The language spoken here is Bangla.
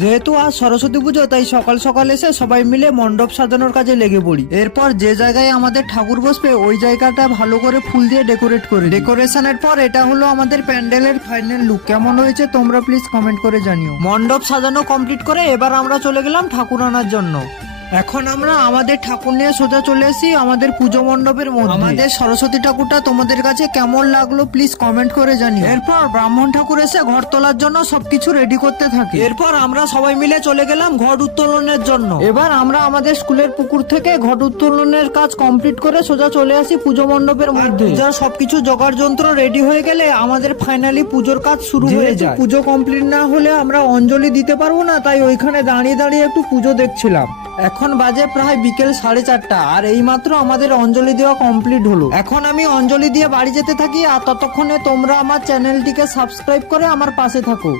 যেহেতু আজ সরস্বতী পুজো তাই সকাল সকাল এসে সবাই মিলে মণ্ডপ সাজানোর কাজে লেগে পড়ি। এরপর যে জায়গায় আমাদের ঠাকুর বসবে ওই জায়গাটা ভালো করে ফুল দিয়ে ডেকোরেট করি। ডেকোরেশনের পর এটা হলো আমাদের প্যান্ডেলের ফাইনাল লুক। কেমন হয়েছে তোমরা প্লিজ কমেন্ট করে জানিও। মণ্ডপ সাজানো কমপ্লিট করে এবার আমরা চলে গেলাম ঠাকুর আনার জন্য। এখন আমরা আমাদের ঠাকুর নিয়ে সোজা চলে এসেছি আমাদের পুজো মণ্ডপের মধ্যে। আমাদের সরস্বতী ঠাকুরটা তোমাদের কাছে কেমন লাগলো প্লিজ কমেন্ট করে জানিও। এরপর ব্রাহ্মণ ঠাকুর এসে ঘর তোলার জন্য সবকিছু রেডি করতে থাকে। এরপর আমরা সবাই মিলে চলে গেলাম ঘট উত্তোলনের জন্য। এবার আমরা আমাদের স্কুলের পুকুর থেকে ঘট উত্তোলনের কাজ কমপ্লিট করে সোজা চলে আসি পুজো মণ্ডপের মধ্যে। যার সবকিছু জোগাড় যন্ত্র রেডি হয়ে গেলে আমাদের ফাইনালি পুজোর কাজ শুরু হয়ে যায়। পুজো কমপ্লিট না হলে আমরা অঞ্জলি দিতে পারবো না, তাই ওইখানে দাঁড়িয়ে দাঁড়িয়ে একটু পুজো দেখছিলাম। এখন বাজে প্রায় বিকেল 4:30 আর এইমাত্র আমাদের অঞ্জলি দেওয়া কমপ্লিট হলো। এখন আমি অঞ্জলি দিয়ে বাড়ি যেতে থাকি, আর ততক্ষণে তোমরা আমার চ্যানেলটিকে সাবস্ক্রাইব করে আমার পাশে থাকো।